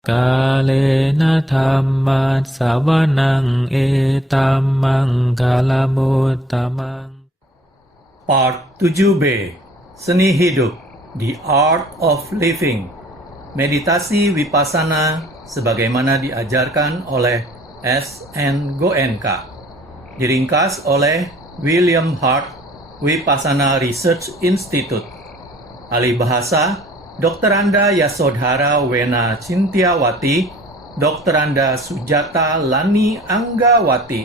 Kalena dhammat sawanang etammang kalamutamang. Part 7b, Seni Hidup, The Art of Living, Meditasi Vipassana sebagaimana diajarkan oleh S.N. Goenka. Diringkas oleh William Hart, Vipassana Research Institute. Ahli bahasa, Dr. Anda Yasodhara Wena Cintiawati, Dr. Anda Sujata Lani Anggawati.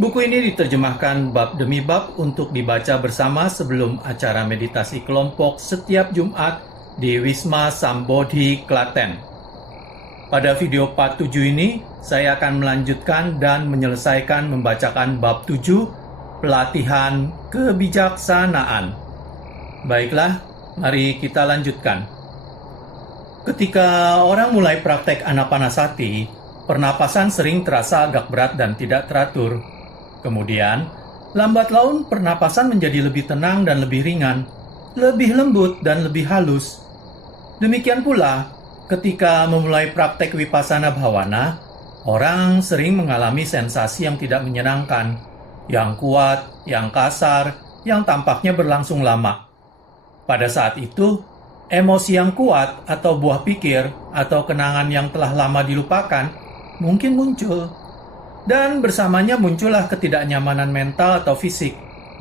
Buku ini diterjemahkan bab demi bab untuk dibaca bersama sebelum acara meditasi kelompok setiap Jumat di Wisma Sambodhi, Klaten. Pada video part 7 ini, saya akan melanjutkan dan menyelesaikan membacakan bab 7, pelatihan kebijaksanaan. Baiklah, mari kita lanjutkan. Ketika orang mulai praktek Anapanasati, pernapasan sering terasa agak berat dan tidak teratur. Kemudian, lambat laun pernapasan menjadi lebih tenang dan lebih ringan, lebih lembut dan lebih halus. Demikian pula, ketika memulai praktek Vipassana Bhavana, orang sering mengalami sensasi yang tidak menyenangkan, yang kuat, yang kasar, yang tampaknya berlangsung lama. Pada saat itu, emosi yang kuat atau buah pikir atau kenangan yang telah lama dilupakan mungkin muncul. Dan bersamanya muncullah ketidaknyamanan mental atau fisik,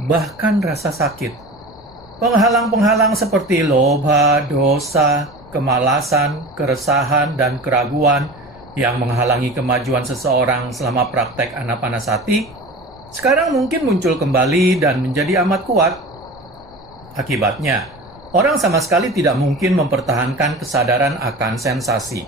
bahkan rasa sakit. Penghalang-penghalang seperti lobha, dosa, kemalasan, keresahan, dan keraguan yang menghalangi kemajuan seseorang selama praktek Anapanasati sekarang mungkin muncul kembali dan menjadi amat kuat. Akibatnya, orang sama sekali tidak mungkin mempertahankan kesadaran akan sensasi.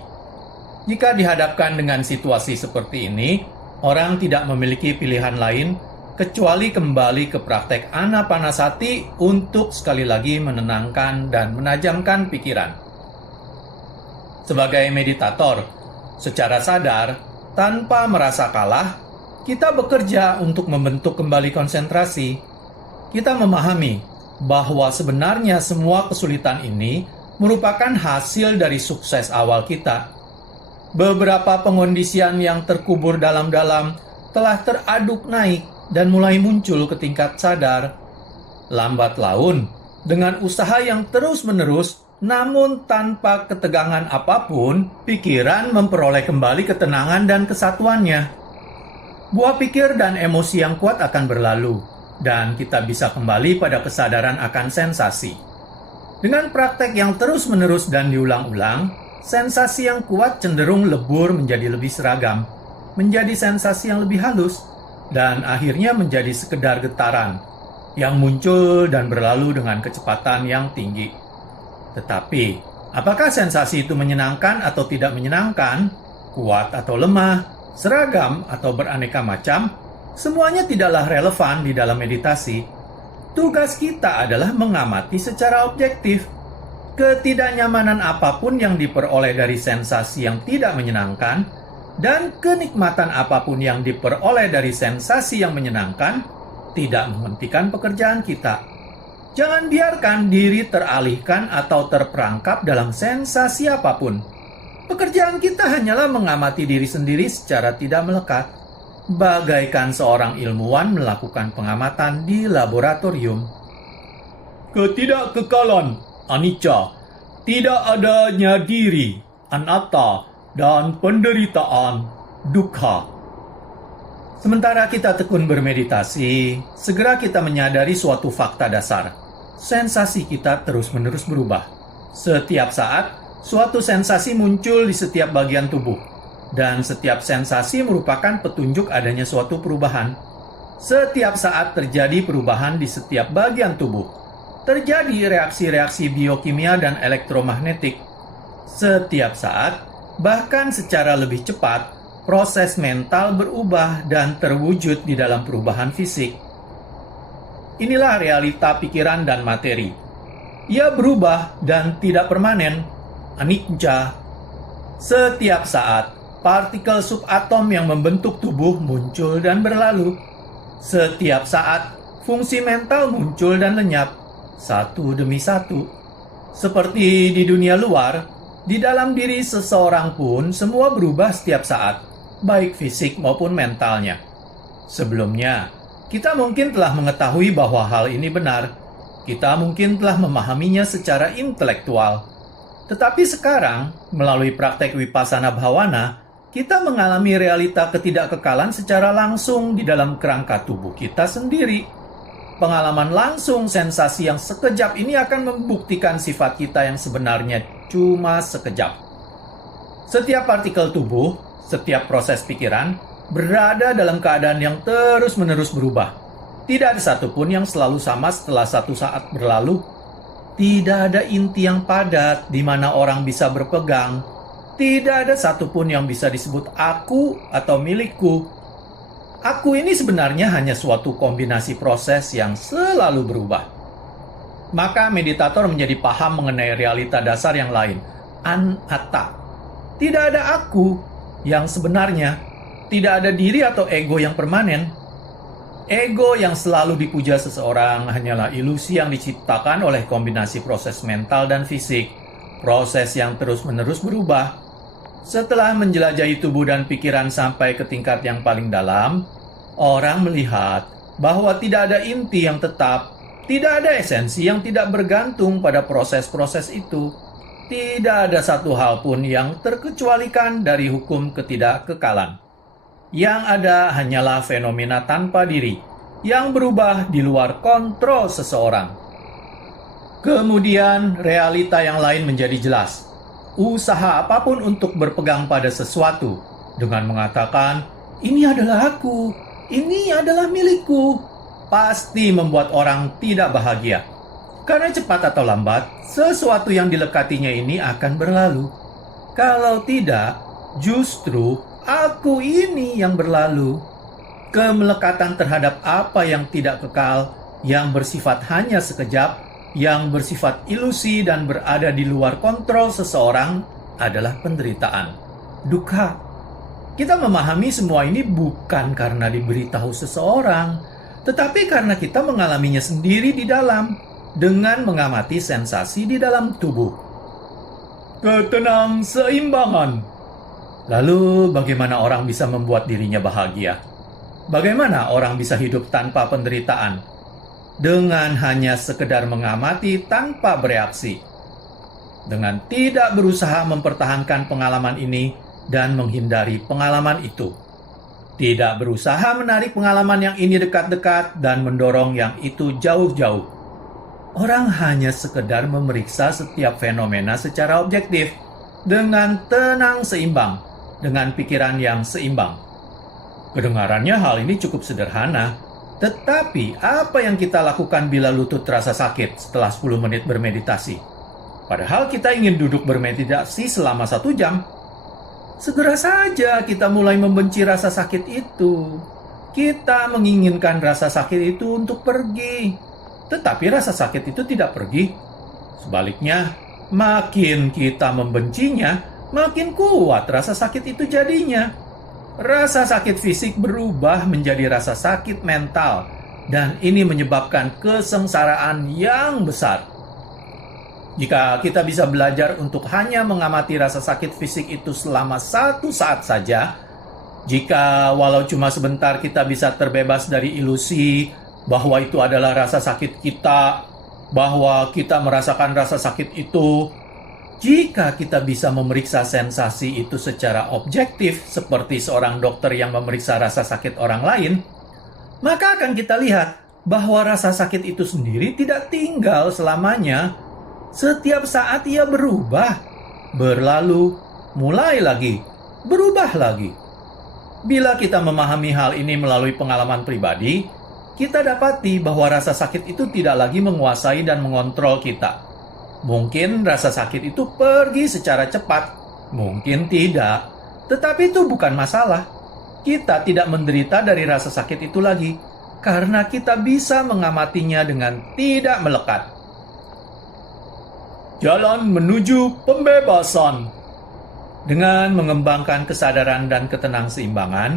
Jika dihadapkan dengan situasi seperti ini, orang tidak memiliki pilihan lain kecuali kembali ke praktek Anapanasati untuk sekali lagi menenangkan dan menajamkan pikiran. Sebagai meditator, secara sadar, tanpa merasa kalah, kita bekerja untuk membentuk kembali konsentrasi. Kita memahami bahwa sebenarnya semua kesulitan ini merupakan hasil dari sukses awal kita. Beberapa pengondisian yang terkubur dalam-dalam telah teraduk naik dan mulai muncul ke tingkat sadar. Lambat laun, dengan usaha yang terus-menerus, namun tanpa ketegangan apapun, pikiran memperoleh kembali ketenangan dan kesatuannya. Buah pikir dan emosi yang kuat akan berlalu, dan kita bisa kembali pada kesadaran akan sensasi. Dengan praktek yang terus-menerus dan diulang-ulang, sensasi yang kuat cenderung lebur menjadi lebih seragam, menjadi sensasi yang lebih halus, dan akhirnya menjadi sekedar getaran yang muncul dan berlalu dengan kecepatan yang tinggi. Tetapi, apakah sensasi itu menyenangkan atau tidak menyenangkan, kuat atau lemah, seragam atau beraneka macam? Semuanya tidaklah relevan di dalam meditasi. Tugas kita adalah mengamati secara objektif. Ketidaknyamanan apapun yang diperoleh dari sensasi yang tidak menyenangkan, dan kenikmatan apapun yang diperoleh dari sensasi yang menyenangkan, tidak menghentikan pekerjaan kita. Jangan biarkan diri teralihkan atau terperangkap dalam sensasi apapun. Pekerjaan kita hanyalah mengamati diri sendiri secara tidak melekat, bagaikan seorang ilmuwan melakukan pengamatan di laboratorium. Ketidakkekalan, anicca, tidak adanya diri, anatta, dan penderitaan, dukkha. Sementara kita tekun bermeditasi, segera kita menyadari suatu fakta dasar. Sensasi kita terus-menerus berubah. Setiap saat, suatu sensasi muncul di setiap bagian tubuh. Dan setiap sensasi merupakan petunjuk adanya suatu perubahan. Setiap saat terjadi perubahan di setiap bagian tubuh. Terjadi reaksi-reaksi biokimia dan elektromagnetik. Setiap saat, bahkan secara lebih cepat, proses mental berubah dan terwujud di dalam perubahan fisik. Inilah realita pikiran dan materi. Ia berubah dan tidak permanen, anicca. Setiap saat, partikel subatom yang membentuk tubuh muncul dan berlalu. Setiap saat, fungsi mental muncul dan lenyap, satu demi satu. Seperti di dunia luar, Di dalam diri seseorang pun semua berubah setiap saat, baik fisik maupun mentalnya. Sebelumnya, kita mungkin telah mengetahui bahwa hal ini benar. Kita mungkin telah memahaminya secara intelektual. Tetapi sekarang, melalui praktek Vipassana Bhavana, kita mengalami realita ketidakkekalan secara langsung di dalam kerangka tubuh kita sendiri. Pengalaman langsung sensasi yang sekejap ini akan membuktikan sifat kita yang sebenarnya cuma sekejap. Setiap partikel tubuh, setiap proses pikiran, berada dalam keadaan yang terus-menerus berubah. Tidak ada satupun yang selalu sama setelah satu saat berlalu. Tidak ada inti yang padat di mana orang bisa berpegang. Tidak ada satupun yang bisa disebut aku atau milikku. Aku ini sebenarnya hanya suatu kombinasi proses yang selalu berubah. Maka meditator menjadi paham mengenai realita dasar yang lain, anatta. Tidak ada aku yang sebenarnya, tidak ada diri atau ego yang permanen. Ego yang selalu dipuja seseorang hanyalah ilusi yang diciptakan oleh kombinasi proses mental dan fisik, proses yang terus-menerus berubah. Setelah menjelajahi tubuh dan pikiran sampai ke tingkat yang paling dalam, orang melihat bahwa tidak ada inti yang tetap, tidak ada esensi yang tidak bergantung pada proses-proses itu. Tidak ada satu hal pun yang terkecualikan dari hukum ketidakkekalan. Yang ada hanyalah fenomena tanpa diri, yang berubah di luar kontrol seseorang. Kemudian realita yang lain menjadi jelas. Usaha apapun untuk berpegang pada sesuatu dengan mengatakan, ini adalah aku, ini adalah milikku, pasti membuat orang tidak bahagia. Karena cepat atau lambat, sesuatu yang dilekatinya ini akan berlalu. Kalau tidak, justru aku ini yang berlalu. Kemelekatan terhadap apa yang tidak kekal, yang bersifat hanya sekejap, yang bersifat ilusi dan berada di luar kontrol seseorang adalah penderitaan, dukkha. Kita memahami semua ini bukan karena diberitahu seseorang, tetapi karena kita mengalaminya sendiri di dalam, dengan mengamati sensasi di dalam tubuh. Ketenang seimbangan. Lalu bagaimana orang bisa membuat dirinya bahagia? Bagaimana orang bisa hidup tanpa penderitaan? Dengan hanya sekedar mengamati tanpa bereaksi. Dengan tidak berusaha mempertahankan pengalaman ini dan menghindari pengalaman itu. Tidak berusaha menarik pengalaman yang ini dekat-dekat dan mendorong yang itu jauh-jauh. Orang hanya sekedar memeriksa setiap fenomena secara objektif dengan tenang seimbang, dengan pikiran yang seimbang. Kedengarannya hal ini cukup sederhana, tetapi apa yang kita lakukan bila lutut terasa sakit setelah 10 menit bermeditasi? Padahal kita ingin duduk bermeditasi selama 1 jam. Segera saja kita mulai membenci rasa sakit itu. Kita menginginkan rasa sakit itu untuk pergi. Tetapi rasa sakit itu tidak pergi. Sebaliknya, makin kita membencinya, makin kuat rasa sakit itu jadinya. Rasa sakit fisik berubah menjadi rasa sakit mental, dan ini menyebabkan kesengsaraan yang besar. Jika kita bisa belajar untuk hanya mengamati rasa sakit fisik itu selama 1 saat saja, jika walau cuma sebentar kita bisa terbebas dari ilusi bahwa itu adalah rasa sakit kita, bahwa kita merasakan rasa sakit itu. Jika kita bisa memeriksa sensasi itu secara objektif, seperti seorang dokter yang memeriksa rasa sakit orang lain, maka akan kita lihat bahwa rasa sakit itu sendiri tidak tinggal selamanya. Setiap saat ia berubah, berlalu, mulai lagi, berubah lagi. Bila kita memahami hal ini melalui pengalaman pribadi, kita dapati bahwa rasa sakit itu tidak lagi menguasai dan mengontrol kita. Mungkin rasa sakit itu pergi secara cepat, mungkin tidak. Tetapi itu bukan masalah. Kita tidak menderita dari rasa sakit itu lagi, karena kita bisa mengamatinya dengan tidak melekat. Jalan menuju pembebasan. Dengan mengembangkan kesadaran dan ketenangseimbangan,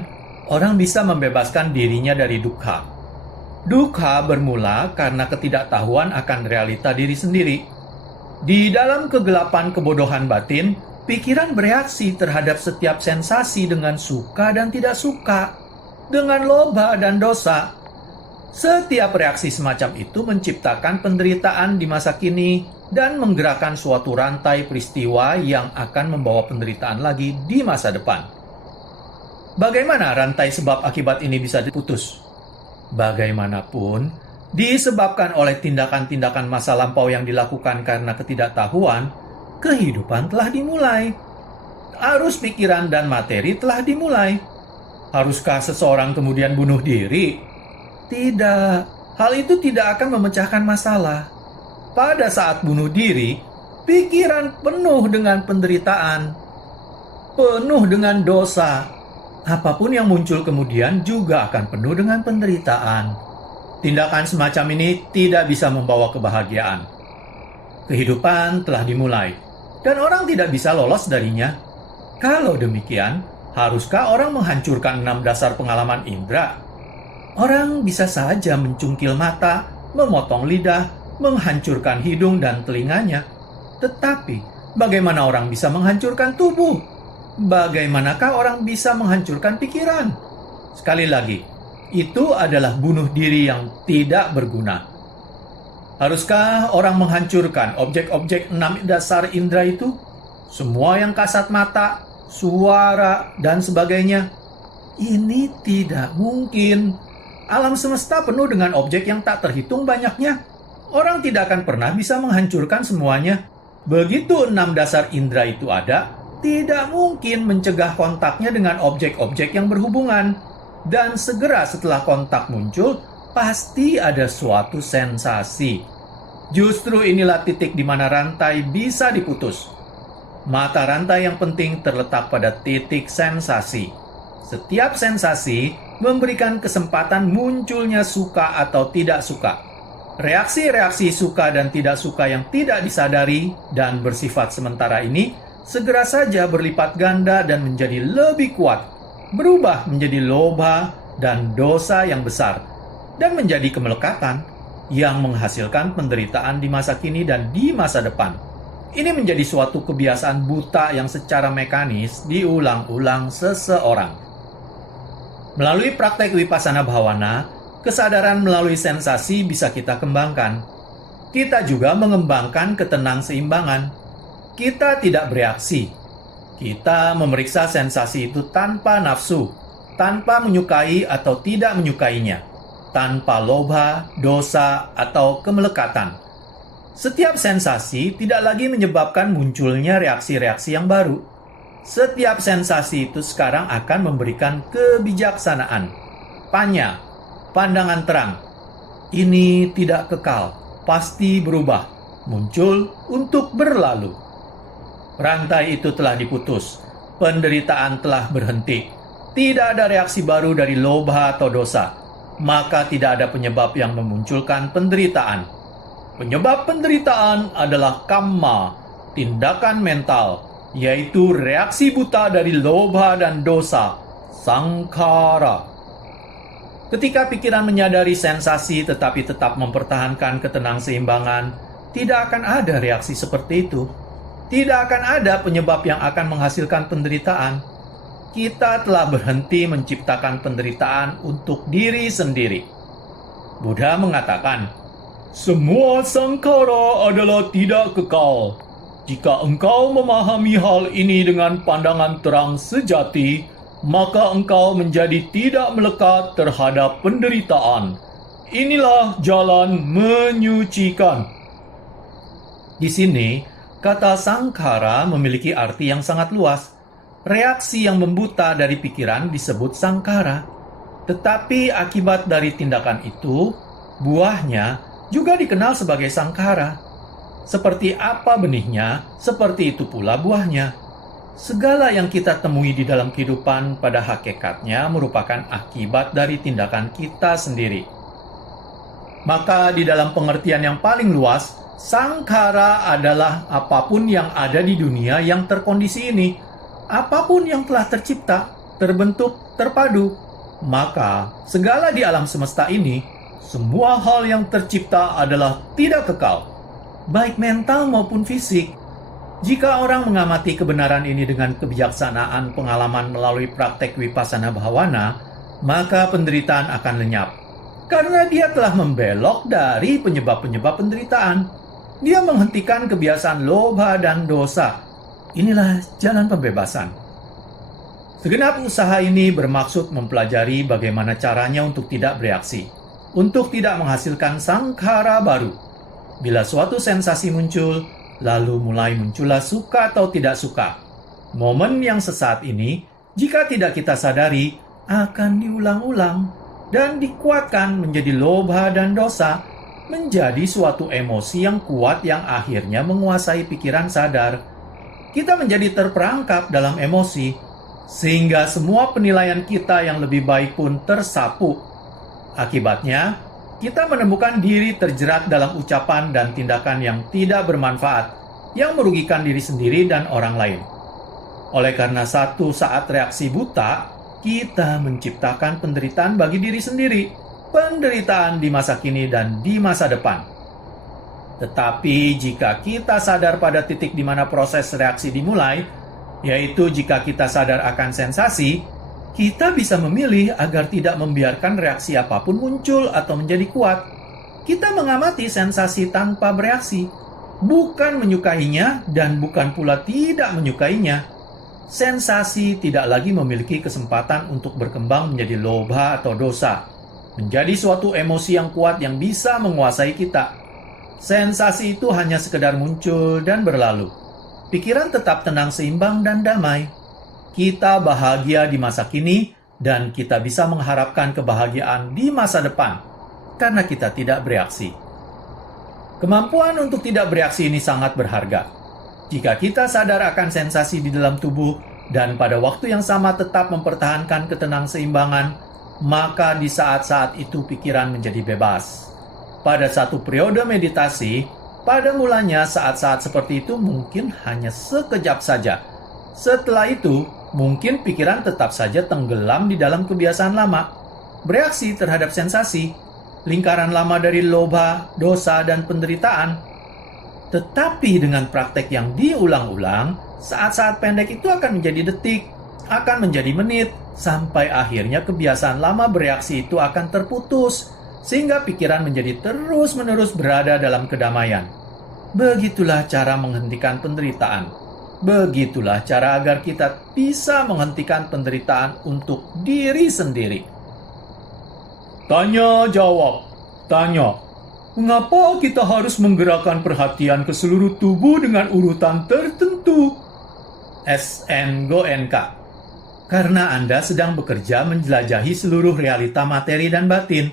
orang bisa membebaskan dirinya dari dukkha. Dukkha bermula karena ketidaktahuan akan realita diri sendiri. Di dalam kegelapan kebodohan batin, pikiran bereaksi terhadap setiap sensasi dengan suka dan tidak suka, dengan loba dan dosa. Setiap reaksi semacam itu menciptakan penderitaan di masa kini dan menggerakkan suatu rantai peristiwa yang akan membawa penderitaan lagi di masa depan. Bagaimana rantai sebab akibat ini bisa diputus? Bagaimanapun, disebabkan oleh tindakan-tindakan masa lampau yang dilakukan karena ketidaktahuan, kehidupan telah dimulai. Arus pikiran dan materi telah dimulai. Haruskah seseorang kemudian bunuh diri? Tidak, hal itu tidak akan memecahkan masalah. Pada saat bunuh diri, pikiran penuh dengan penderitaan, penuh dengan dosa. Apapun yang muncul kemudian juga akan penuh dengan penderitaan. Tindakan semacam ini tidak bisa membawa kebahagiaan. Kehidupan telah dimulai, dan orang tidak bisa lolos darinya. Kalau demikian, haruskah orang menghancurkan 6 dasar pengalaman indera? Orang bisa saja mencungkil mata, memotong lidah, menghancurkan hidung dan telinganya. Tetapi, bagaimana orang bisa menghancurkan tubuh? Bagaimanakah orang bisa menghancurkan pikiran? Sekali lagi, itu adalah bunuh diri yang tidak berguna. Haruskah orang menghancurkan objek-objek 6 dasar indera itu? Semua yang kasat mata, suara, dan sebagainya? Ini tidak mungkin. Alam semesta penuh dengan objek yang tak terhitung banyaknya. Orang tidak akan pernah bisa menghancurkan semuanya. Begitu 6 dasar indera itu ada, tidak mungkin mencegah kontaknya dengan objek-objek yang berhubungan. Dan segera setelah kontak muncul, pasti ada suatu sensasi. Justru inilah titik di mana rantai bisa diputus. Mata rantai yang penting terletak pada titik sensasi. Setiap sensasi memberikan kesempatan munculnya suka atau tidak suka. Reaksi-reaksi suka dan tidak suka yang tidak disadari dan bersifat sementara ini segera saja berlipat ganda dan menjadi lebih kuat, berubah menjadi loba dan dosa yang besar, dan menjadi kemelekatan yang menghasilkan penderitaan di masa kini dan di masa depan. Ini menjadi suatu kebiasaan buta yang secara mekanis diulang-ulang seseorang. Melalui praktek Vipassana Bhavana, kesadaran melalui sensasi bisa kita kembangkan. Kita juga mengembangkan ketenang-seimbangan. Kita tidak bereaksi. Kita memeriksa sensasi itu tanpa nafsu, tanpa menyukai atau tidak menyukainya, tanpa loba, dosa, atau kemelekatan. Setiap sensasi tidak lagi menyebabkan munculnya reaksi-reaksi yang baru. Setiap sensasi itu sekarang akan memberikan kebijaksanaan, panya, pandangan terang. Ini tidak kekal, pasti berubah, muncul untuk berlalu. Rantai itu telah diputus, penderitaan telah berhenti. Tidak ada reaksi baru dari loba atau dosa, maka tidak ada penyebab yang memunculkan penderitaan. Penyebab penderitaan adalah kamma, tindakan mental, yaitu reaksi buta dari loba dan dosa, sangkara. Ketika pikiran menyadari sensasi tetapi tetap mempertahankan ketenang-seimbangan, tidak akan ada reaksi seperti itu. Tidak akan ada penyebab yang akan menghasilkan penderitaan. Kita telah berhenti menciptakan penderitaan untuk diri sendiri. Buddha mengatakan, semua sangkara adalah tidak kekal. Jika engkau memahami hal ini dengan pandangan terang sejati, maka engkau menjadi tidak melekat terhadap penderitaan. Inilah jalan menyucikan. Di sini, kata sangkara memiliki arti yang sangat luas. Reaksi yang membuta dari pikiran disebut sangkara. Tetapi akibat dari tindakan itu, buahnya juga dikenal sebagai sangkara. Seperti apa benihnya, seperti itu pula buahnya. Segala yang kita temui di dalam kehidupan pada hakikatnya merupakan akibat dari tindakan kita sendiri. Maka di dalam pengertian yang paling luas, sangkara adalah apapun yang ada di dunia yang terkondisi ini. Apapun yang telah tercipta, terbentuk, terpadu. Maka segala di alam semesta ini, semua hal yang tercipta adalah tidak kekal. baik mental maupun fisik. Jika orang mengamati kebenaran ini dengan kebijaksanaan pengalaman melalui praktek Vipassana Bhavana, maka penderitaan akan lenyap. Karena dia telah membelok dari penyebab-penyebab penderitaan. Dia menghentikan kebiasaan lobha dan dosa. Inilah jalan pembebasan. Segenap usaha ini bermaksud mempelajari bagaimana caranya untuk tidak bereaksi, untuk tidak menghasilkan sangkara baru. Bila suatu sensasi muncul, lalu mulai muncullah suka atau tidak suka. Momen yang sesaat ini, jika tidak kita sadari, akan diulang-ulang dan dikuatkan menjadi lobha dan dosa, menjadi suatu emosi yang kuat yang akhirnya menguasai pikiran sadar. Kita menjadi terperangkap dalam emosi, sehingga semua penilaian kita yang lebih baik pun tersapu. Akibatnya, kita menemukan diri terjerat dalam ucapan dan tindakan yang tidak bermanfaat, yang merugikan diri sendiri dan orang lain. Oleh karena satu saat reaksi buta, kita menciptakan penderitaan bagi diri sendiri, penderitaan di masa kini dan di masa depan. Tetapi jika kita sadar pada titik di mana proses reaksi dimulai, yaitu jika kita sadar akan sensasi, kita bisa memilih agar tidak membiarkan reaksi apapun muncul atau menjadi kuat. Kita mengamati sensasi tanpa bereaksi, bukan menyukainya dan bukan pula tidak menyukainya. Sensasi tidak lagi memiliki kesempatan untuk berkembang menjadi lobha atau dosa, menjadi suatu emosi yang kuat yang bisa menguasai kita. Sensasi itu hanya sekedar muncul dan berlalu. Pikiran tetap tenang, seimbang, dan damai. Kita bahagia di masa kini, dan kita bisa mengharapkan kebahagiaan di masa depan, karena kita tidak bereaksi. Kemampuan untuk tidak bereaksi ini sangat berharga. Jika kita sadar akan sensasi di dalam tubuh, dan pada waktu yang sama tetap mempertahankan ketenang-seimbangan, maka di saat-saat itu pikiran menjadi bebas. Pada satu periode meditasi, pada mulanya saat-saat seperti itu mungkin hanya sekejap saja. Setelah itu, mungkin pikiran tetap saja tenggelam di dalam kebiasaan lama, bereaksi terhadap sensasi, lingkaran lama dari lobha, dosa, dan penderitaan. Tetapi dengan praktek yang diulang-ulang, saat-saat pendek itu akan menjadi detik, akan menjadi menit, sampai akhirnya kebiasaan lama bereaksi itu akan terputus, sehingga pikiran menjadi terus-menerus berada dalam kedamaian. Begitulah cara menghentikan penderitaan. Begitulah cara agar kita bisa menghentikan penderitaan untuk diri sendiri. Tanya jawab. Tanya. Mengapa kita harus menggerakkan perhatian ke seluruh tubuh dengan urutan tertentu? SN Goenka. Karena Anda sedang bekerja menjelajahi seluruh realita materi dan batin.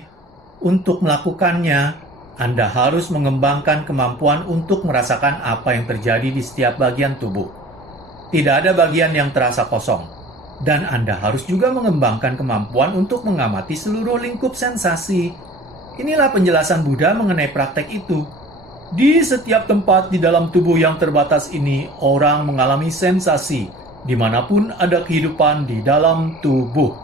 Untuk melakukannya, Anda harus mengembangkan kemampuan untuk merasakan apa yang terjadi di setiap bagian tubuh. Tidak ada bagian yang terasa kosong. Dan Anda harus juga mengembangkan kemampuan untuk mengamati seluruh lingkup sensasi. Inilah penjelasan Buddha mengenai praktek itu. Di setiap tempat di dalam tubuh yang terbatas ini, orang mengalami sensasi, dimanapun ada kehidupan di dalam tubuh.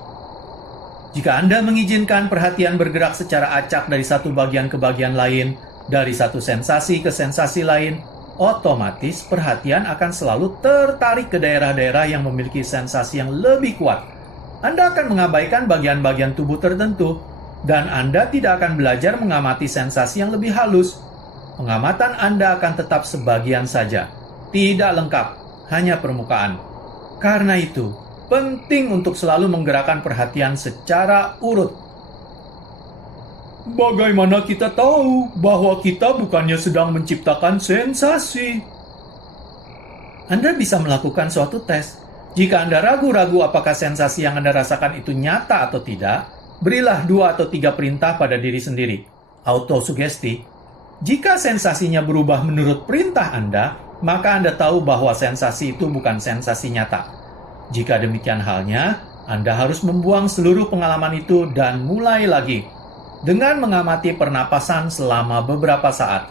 Jika Anda mengizinkan perhatian bergerak secara acak dari satu bagian ke bagian lain, dari satu sensasi ke sensasi lain, otomatis perhatian akan selalu tertarik ke daerah-daerah yang memiliki sensasi yang lebih kuat. Anda akan mengabaikan bagian-bagian tubuh tertentu, dan Anda tidak akan belajar mengamati sensasi yang lebih halus. Pengamatan Anda akan tetap sebagian saja, tidak lengkap, hanya permukaan. Karena itu, penting untuk selalu menggerakkan perhatian secara urut. Bagaimana kita tahu bahwa kita bukannya sedang menciptakan sensasi? Anda bisa melakukan suatu tes. Jika Anda ragu-ragu apakah sensasi yang Anda rasakan itu nyata atau tidak, berilah 2 atau 3 perintah pada diri sendiri. Autosugesti. Jika sensasinya berubah menurut perintah Anda, maka Anda tahu bahwa sensasi itu bukan sensasi nyata. Jika demikian halnya, Anda harus membuang seluruh pengalaman itu dan mulai lagi dengan mengamati pernapasan selama beberapa saat.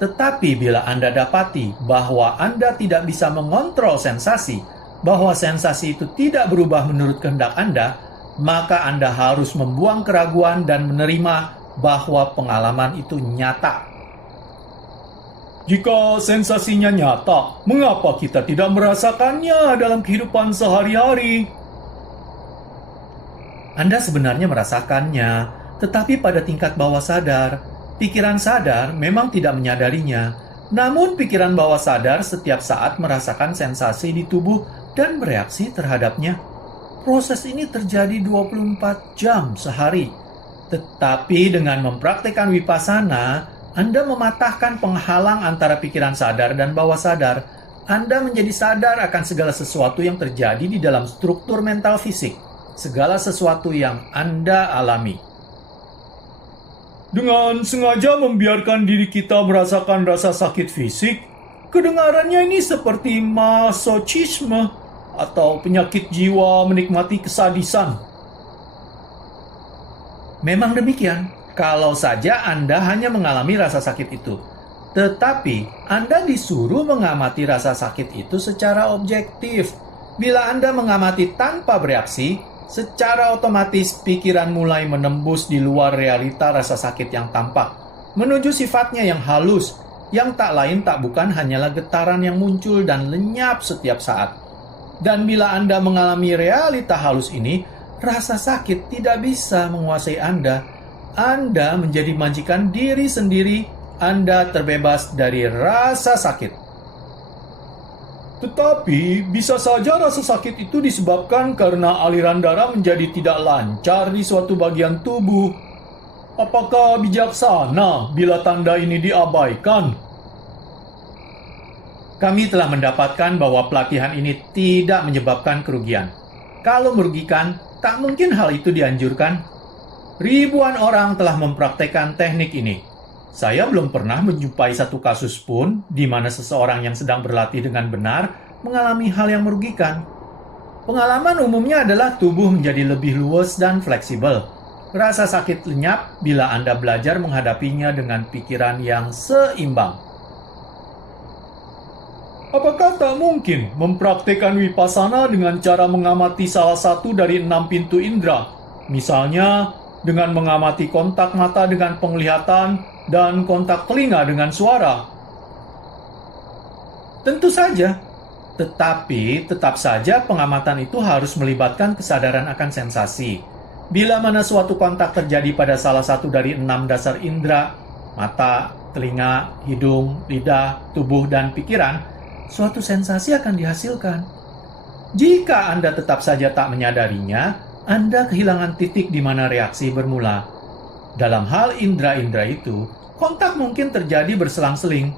Tetapi bila Anda dapati bahwa Anda tidak bisa mengontrol sensasi, bahwa sensasi itu tidak berubah menurut kehendak Anda, maka Anda harus membuang keraguan dan menerima bahwa pengalaman itu nyata. Jika sensasinya nyata, mengapa kita tidak merasakannya dalam kehidupan sehari-hari? Anda sebenarnya merasakannya, tetapi pada tingkat bawah sadar. Pikiran sadar memang tidak menyadarinya, namun pikiran bawah sadar setiap saat merasakan sensasi di tubuh dan bereaksi terhadapnya. Proses ini terjadi 24 jam sehari. Tetapi dengan mempraktikkan Vipassana, Anda mematahkan penghalang antara pikiran sadar dan bawah sadar. Anda menjadi sadar akan segala sesuatu yang terjadi di dalam struktur mental fisik, segala sesuatu yang Anda alami. Dengan sengaja membiarkan diri kita merasakan rasa sakit fisik, kedengarannya ini seperti masochisme atau penyakit jiwa menikmati kesadisan. Memang demikian, kalau saja Anda hanya mengalami rasa sakit itu. Tetapi, Anda disuruh mengamati rasa sakit itu secara objektif. Bila Anda mengamati tanpa bereaksi, secara otomatis pikiran mulai menembus di luar realita rasa sakit yang tampak, menuju sifatnya yang halus, yang tak lain tak bukan hanyalah getaran yang muncul dan lenyap setiap saat. Dan bila Anda mengalami realita halus ini, rasa sakit tidak bisa menguasai Anda. Anda menjadi majikan diri sendiri. Anda terbebas dari rasa sakit. Tetapi, bisa saja rasa sakit itu disebabkan karena aliran darah menjadi tidak lancar di suatu bagian tubuh. Apakah bijaksana bila tanda ini diabaikan? Kami telah mendapatkan bahwa pelatihan ini tidak menyebabkan kerugian. Kalau merugikan, tak mungkin hal itu dianjurkan. Ribuan orang telah mempraktekkan teknik ini. Saya belum pernah menjumpai satu kasus pun di mana seseorang yang sedang berlatih dengan benar mengalami hal yang merugikan. Pengalaman umumnya adalah tubuh menjadi lebih luwes dan fleksibel. Rasa sakit lenyap bila Anda belajar menghadapinya dengan pikiran yang seimbang. Apakah tak mungkin mempraktikkan Vipassana dengan cara mengamati salah satu dari 6 pintu indera? Misalnya, dengan mengamati kontak mata dengan penglihatan dan kontak telinga dengan suara. Tentu saja, tetapi tetap saja pengamatan itu harus melibatkan kesadaran akan sensasi. Bila mana suatu kontak terjadi pada salah satu dari 6 dasar indera, mata, telinga, hidung, lidah, tubuh, dan pikiran, suatu sensasi akan dihasilkan. Jika Anda tetap saja tak menyadarinya, Anda kehilangan titik di mana reaksi bermula. Dalam hal indera-indera itu, kontak mungkin terjadi berselang-seling.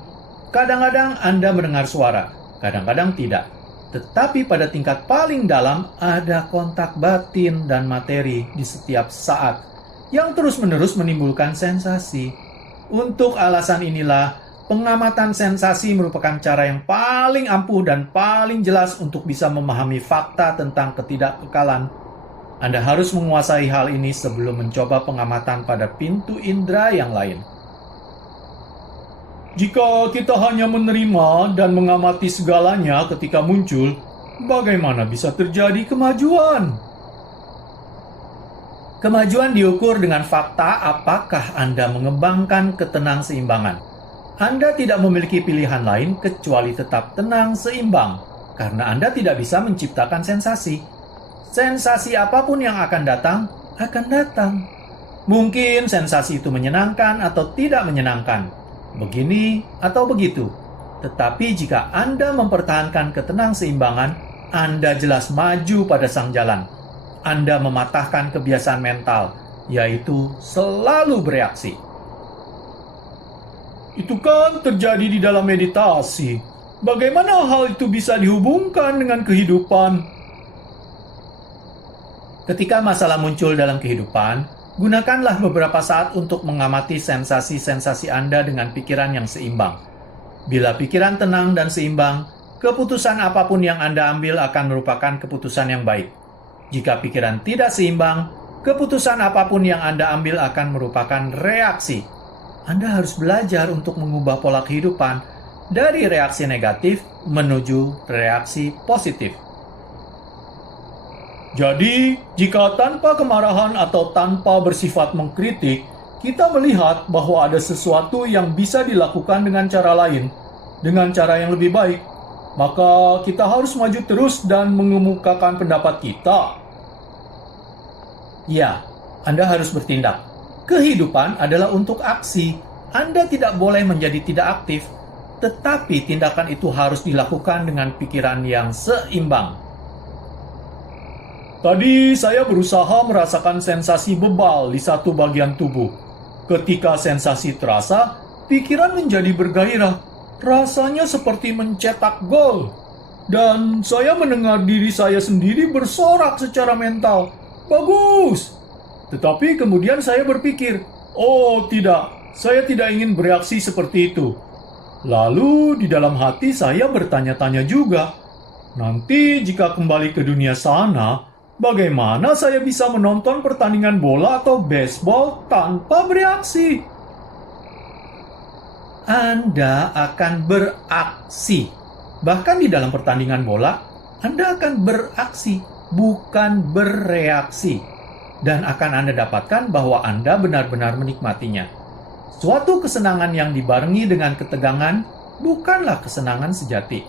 Kadang-kadang Anda mendengar suara, kadang-kadang tidak. Tetapi pada tingkat paling dalam, ada kontak batin dan materi di setiap saat, yang terus-menerus menimbulkan sensasi. Untuk alasan inilah, pengamatan sensasi merupakan cara yang paling ampuh dan paling jelas untuk bisa memahami fakta tentang ketidakkekalan. Anda harus menguasai hal ini sebelum mencoba pengamatan pada pintu indera yang lain. Jika kita hanya menerima dan mengamati segalanya ketika muncul, bagaimana bisa terjadi kemajuan? Kemajuan diukur dengan fakta apakah Anda mengembangkan ketenang-seimbangan. Anda tidak memiliki pilihan lain kecuali tetap tenang seimbang, karena Anda tidak bisa menciptakan sensasi. Sensasi apapun yang akan datang. Mungkin sensasi itu menyenangkan atau tidak menyenangkan, begini atau begitu. Tetapi jika Anda mempertahankan ketenang-seimbangan, Anda jelas maju pada sang jalan. Anda mematahkan kebiasaan mental, yaitu selalu bereaksi. Itu kan terjadi di dalam meditasi. Bagaimana hal itu bisa dihubungkan dengan kehidupan? Ketika masalah muncul dalam kehidupan, gunakanlah beberapa saat untuk mengamati sensasi-sensasi Anda dengan pikiran yang seimbang. Bila pikiran tenang dan seimbang, keputusan apapun yang Anda ambil akan merupakan keputusan yang baik. Jika pikiran tidak seimbang, keputusan apapun yang Anda ambil akan merupakan reaksi. Anda harus belajar untuk mengubah pola kehidupan dari reaksi negatif menuju reaksi positif. Jadi, jika tanpa kemarahan atau tanpa bersifat mengkritik, kita melihat bahwa ada sesuatu yang bisa dilakukan dengan cara lain, dengan cara yang lebih baik, maka kita harus maju terus dan mengemukakan pendapat kita. Ya, Anda harus bertindak. Kehidupan adalah untuk aksi. Anda tidak boleh menjadi tidak aktif, tetapi tindakan itu harus dilakukan dengan pikiran yang seimbang. Tadi saya berusaha merasakan sensasi bebal di satu bagian tubuh. Ketika sensasi terasa, pikiran menjadi bergairah. Rasanya seperti mencetak gol. Dan saya mendengar diri saya sendiri bersorak secara mental. Bagus! Tetapi kemudian saya berpikir, oh tidak, saya tidak ingin bereaksi seperti itu. Lalu di dalam hati saya bertanya-tanya juga, nanti jika kembali ke dunia sana, bagaimana saya bisa menonton pertandingan bola atau baseball tanpa bereaksi? Anda akan beraksi. Bahkan di dalam pertandingan bola, Anda akan beraksi, bukan bereaksi. Dan akan Anda dapatkan bahwa Anda benar-benar menikmatinya. Suatu kesenangan yang dibarengi dengan ketegangan bukanlah kesenangan sejati.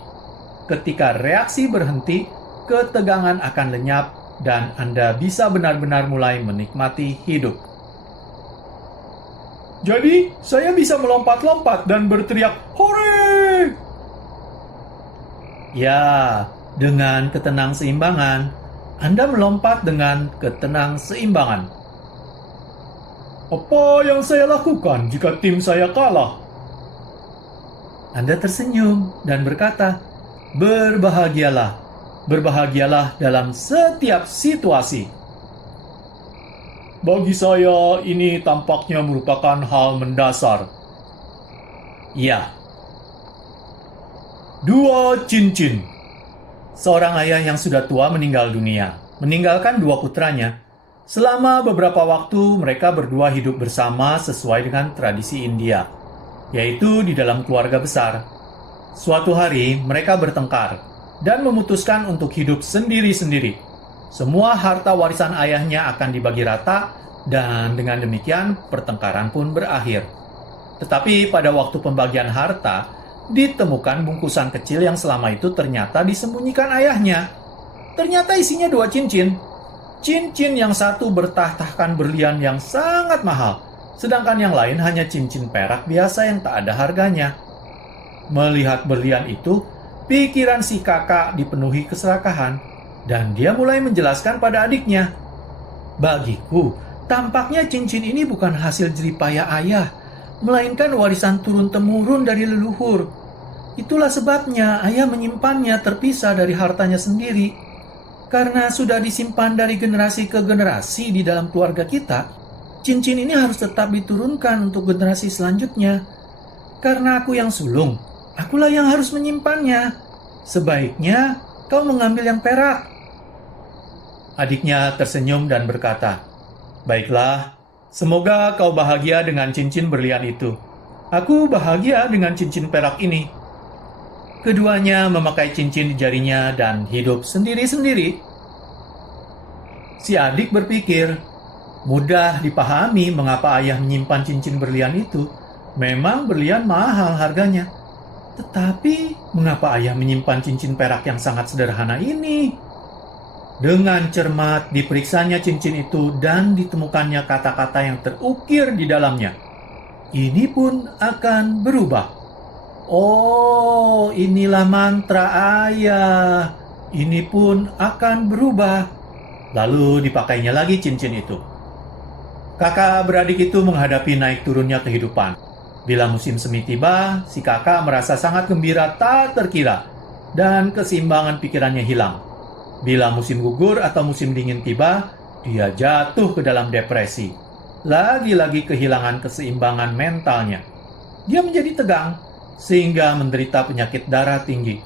Ketika reaksi berhenti, ketegangan akan lenyap dan Anda bisa benar-benar mulai menikmati hidup. Jadi, saya bisa melompat-lompat dan berteriak, "Hore!" Ya, dengan ketenang-seimbangan, Anda melompat dengan ketenang-seimbangan. Apa yang saya lakukan jika tim saya kalah? Anda tersenyum dan berkata, "Berbahagialah. Berbahagialah dalam setiap situasi." Bagi saya, ini tampaknya merupakan hal mendasar. Ya. 2 cincin. Seorang ayah yang sudah tua meninggal dunia, meninggalkan 2 putranya. Selama beberapa waktu, mereka berdua hidup bersama sesuai dengan tradisi India, yaitu di dalam keluarga besar. Suatu hari, mereka bertengkar dan memutuskan untuk hidup sendiri-sendiri. Semua harta warisan ayahnya akan dibagi rata, dan dengan demikian pertengkaran pun berakhir. Tetapi pada waktu pembagian harta, ditemukan bungkusan kecil yang selama itu ternyata disembunyikan ayahnya. Ternyata isinya 2 cincin. Cincin yang satu bertahtakan berlian yang sangat mahal, sedangkan yang lain hanya cincin perak biasa yang tak ada harganya. Melihat berlian itu, pikiran si kakak dipenuhi keserakahan, dan dia mulai menjelaskan pada adiknya. Bagiku, tampaknya cincin ini bukan hasil jeripaya ayah, melainkan warisan turun-temurun dari leluhur. Itulah sebabnya ayah menyimpannya terpisah dari hartanya sendiri. Karena sudah disimpan dari generasi ke generasi di dalam keluarga kita, cincin ini harus tetap diturunkan untuk generasi selanjutnya. Karena aku yang sulung, akulah yang harus menyimpannya. Sebaiknya kau mengambil yang perak. Adiknya tersenyum dan berkata, "Baiklah, semoga kau bahagia dengan cincin berlian itu. Aku bahagia dengan cincin perak ini." Keduanya memakai cincin di jarinya dan hidup sendiri-sendiri. Si adik berpikir, mudah dipahami mengapa ayah menyimpan cincin berlian itu. Memang berlian mahal harganya. Tetapi, mengapa ayah menyimpan cincin perak yang sangat sederhana ini? Dengan cermat diperiksanya cincin itu dan ditemukannya kata-kata yang terukir di dalamnya. Ini pun akan berubah. Oh, inilah mantra ayah. Ini pun akan berubah. Lalu dipakainya lagi cincin itu. Kakak beradik itu menghadapi naik turunnya kehidupan. Bila musim semi tiba, si kakak merasa sangat gembira tak terkira, dan keseimbangan pikirannya hilang. Bila musim gugur atau musim dingin tiba, dia jatuh ke dalam depresi. Lagi-lagi kehilangan keseimbangan mentalnya. Dia menjadi tegang, sehingga menderita penyakit darah tinggi.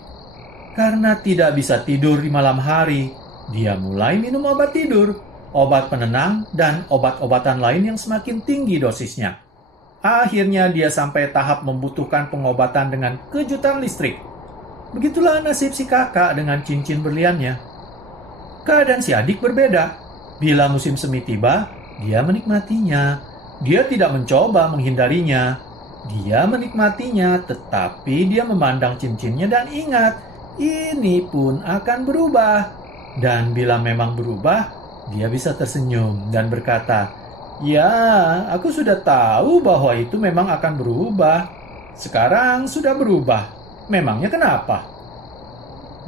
Karena tidak bisa tidur di malam hari, dia mulai minum obat tidur, obat penenang, dan obat-obatan lain yang semakin tinggi dosisnya. Akhirnya dia sampai tahap membutuhkan pengobatan dengan kejutan listrik. Begitulah nasib si kakak dengan cincin berliannya. Keadaan si adik berbeda. Bila musim semi tiba, dia menikmatinya. Dia tidak mencoba menghindarinya. Dia menikmatinya, tetapi dia memandang cincinnya dan ingat, ini pun akan berubah. Dan bila memang berubah, dia bisa tersenyum dan berkata, "Ya, aku sudah tahu bahwa itu memang akan berubah. Sekarang sudah berubah. Memangnya kenapa?"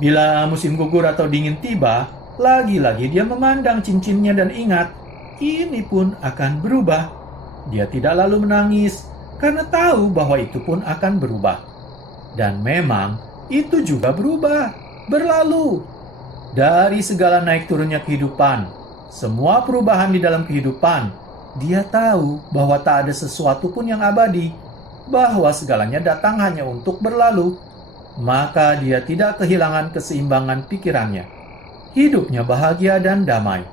Bila musim gugur atau dingin tiba, lagi-lagi dia memandang cincinnya dan ingat, ini pun akan berubah. Dia tidak lalu menangis, karena tahu bahwa itu pun akan berubah. Dan memang itu juga berubah, berlalu. Dari segala naik turunnya kehidupan, semua perubahan di dalam kehidupan, dia tahu bahwa tak ada sesuatu pun yang abadi, bahwa segalanya datang hanya untuk berlalu. Maka dia tidak kehilangan keseimbangan pikirannya. Hidupnya bahagia dan damai.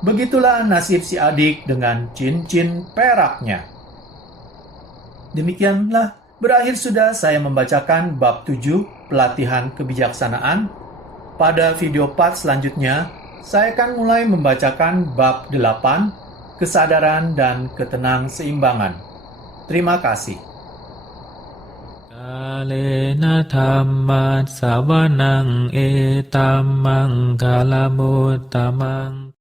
Begitulah nasib si adik dengan cincin peraknya. Demikianlah berakhir sudah saya membacakan bab 7 pelatihan kebijaksanaan. Pada video part selanjutnya, saya akan mulai membacakan bab 8 kesadaran dan ketenangseimbangan. Terima kasih. Kalena dhamma savanang etammang kalamutamang